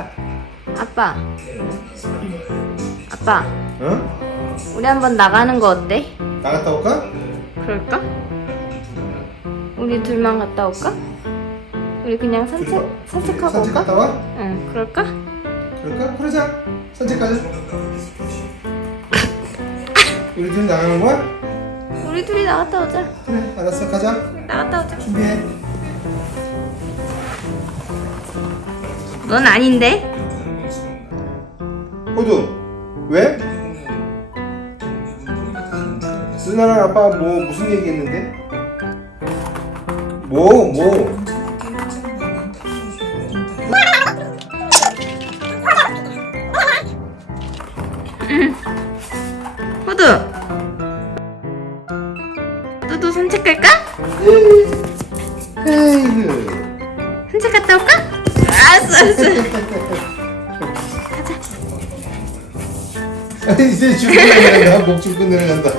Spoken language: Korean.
아빠. 아빠, 응? 우리 한번 나가는 거 어때? 나갔다 올까? 그럴까? 우리 둘만 갔다 올까? 우리 그냥 산책 산책하고 산책 올까? 갔다 와? 응, 그럴까? 그럴까? 그러자. 산책 가자. 우리 둘 나가는 거야? 우리 둘이 나갔다 오자. 그래, 알았어. 가자. 나갔다 오자. 준비해. 넌 아닌데? 호두, 왜? 누나랑 아빠 뭐 무슨 얘기했는데? 뭐 뭐? 호두. 호두도 산책 갈까? 에이그. 산책 갔다 올까? 알았어, 알았어. 이제 출근 내려간다. 목줄근 내려간다.